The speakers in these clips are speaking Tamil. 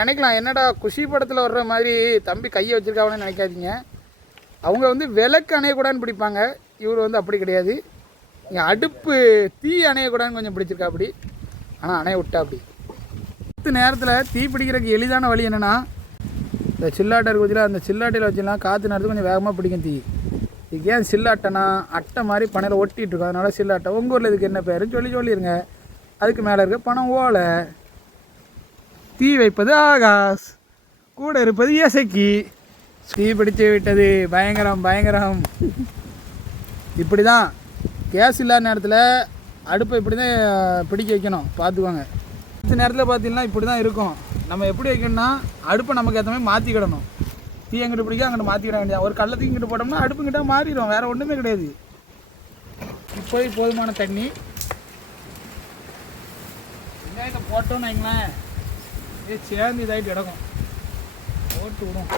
நினைக்கலாம் என்னடா குஷி படத்தில் வர்ற மாதிரி தம்பி கையை வச்சுருக்காங்கன்னு நினைக்காதீங்க. அவங்க வந்து விளக்கு அணையக்கூடாதுன்னு பிடிப்பாங்க. இவர் வந்து அப்படி கிடையாது. இங்கே அடுப்பு தீ அணையக்கூடாதுன்னு கொஞ்சம் பிடிச்சிருக்கா அப்படி. ஆனால் அணைய விட்டா அப்படி. 10 நேரத்தில் தீ பிடிக்கிறதுக்கு எளிதான வழி என்னென்னா, இந்த சில்லாட்டை இருக்கு வச்சுல, அந்த சில்லாட்டையில் வச்சுலாம் காற்று நேரத்துக்கு கொஞ்சம் வேகமாக பிடிக்கும் தீ. இதுக்கு ஏன் சில்லாட்டைனா அட்டை மாதிரி பனையில் ஒட்டிகிட்டு இருக்கும், அதனால் சில்லாட்டை. உங்கள் ஊரில் இதுக்கு என்ன பேருன்னு சொல்லிடுங்க. அதுக்கு மேலே இருக்க பணம் ஓலை. தீ வைப்பது ஆகாஷ், கூட இருப்பது இசைக்கு. தீ பிடித்து விட்டது, பயங்கரம் பயங்கரம். இப்படி தான் கேஸ் இல்லாத நேரத்தில் அடுப்பை இப்படி தான் பிடிக்க வைக்கணும், பார்த்துக்கோங்க. இந்த நேரத்தில் பார்த்தீங்கன்னா இப்படி தான் இருக்கும். நம்ம எப்படி வைக்கணும்னா அடுப்பை நமக்கு ஏற்ற மாதிரி மாற்றிக்கிடணும். தீ எங்கிட்ட பிடிக்க அங்கிட்ட மாற்றிக்கிட வேண்டியது. ஒரு கல்லை தூக்கிட்டு போட்டோம்னா அடுப்புங்கிட்ட மாறிடும், வேறு ஒன்றுமே கிடையாது. இப்போ போதுமான தண்ணி வெங்காயத்தை போட்டோன்னு வைங்களேன், சேர்ந்து இதாகிட்டு கிடக்கும். போட்டு விடும்.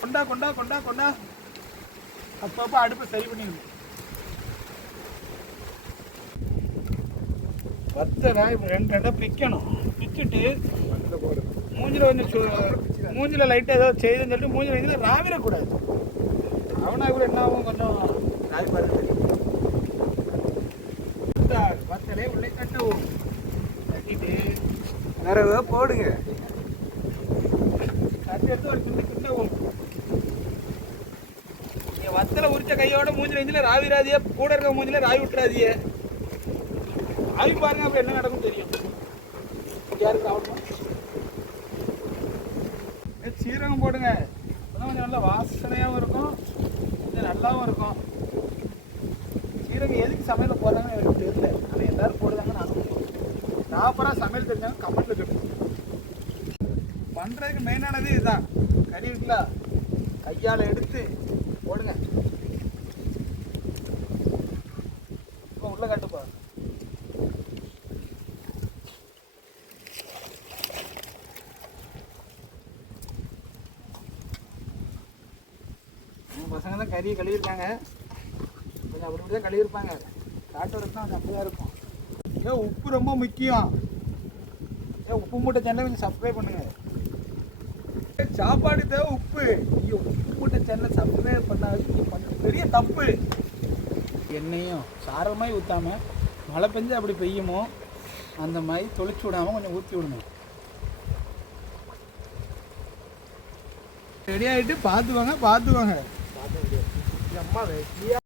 கொண்டா கொண்டா கொண்டா கொண்டா. அப்பப்போ அடுப்பை சரி பண்ணிக்கணும். வத்தலை இப்போ 2 பிக்கணும். பிச்சுட்டு மூஞ்சில் கொஞ்சம் மூஞ்சில் லைட்டாக ஏதோ செய்துன்னு சொல்லிட்டு மூஞ்சில் வைத்து ராவிடக்கூடாது. அவனா கூட என்ன ஆகும், கொஞ்சம் ராவி பார்த்து வத்தலே உள்ளே கட்டவும். கட்டிட்டு வேற ஏதோ போடுங்க. கட்டி எடுத்து ஒரு துண்டு துண்டவும். நீங்கள் வத்தலை உரிச்ச கையோட மூஞ்சில் வைத்துல ராவிடாதியே, கூட இருக்க மூஞ்சில் ராவி விட்டுறாதியே. ராவி பாருங்க, அப்புறம் என்ன நடக்கும் தெரியும். யாருக்கு ஆகணும். சீரகம் போடுங்க, அப்போதான் கொஞ்சம் நல்லா வாசனையாகவும் இருக்கும், கொஞ்சம் நல்லாவும் இருக்கும். சீரகம் எதுக்கு சமையலில் போடுறாங்கன்னு எனக்கு தெரியல, ஆனால் எல்லோரும் போடுறாங்க. நான் அப்புறம் சமையல் தெரிஞ்சாங்க கமெண்ட்டில் சொல்லுங்க. பண்ணுறதுக்கு மெயினானது இதுதான். கறி இருக்குல்ல, கையால் எடுத்து போடுங்க. இப்போ உள்ள கட்டுப்பா. பசங்க தான் கறியை கழுவிருக்காங்க, கொஞ்சம் அப்படி தான் கழுவிருப்பாங்க. காட்டுறது தான் அப்படி தான் இருக்கும். ஏன் உப்பு ரொம்ப முக்கியம். ஏன் உப்பு மூட்டை சேனலை கொஞ்சம் சப்ஸ்கிரைப் பண்ணுங்க. சாப்பாடு தேவை உப்பு. ஐயோ, உப்பு மூட்டை சேனலை சப்ஸ்கிரைப் பண்ண பெரிய தப்பு. எண்ணெயும் சாரல் ஊற்றாமல் மழை பெஞ்சு அப்படி பெய்யுமோ அந்த மாதிரி தொளிச்சு விடாமல் கொஞ்சம் ஊற்றி விடணும். ரெடி ஆகிட்டு பார்த்துவாங்க. அம்மா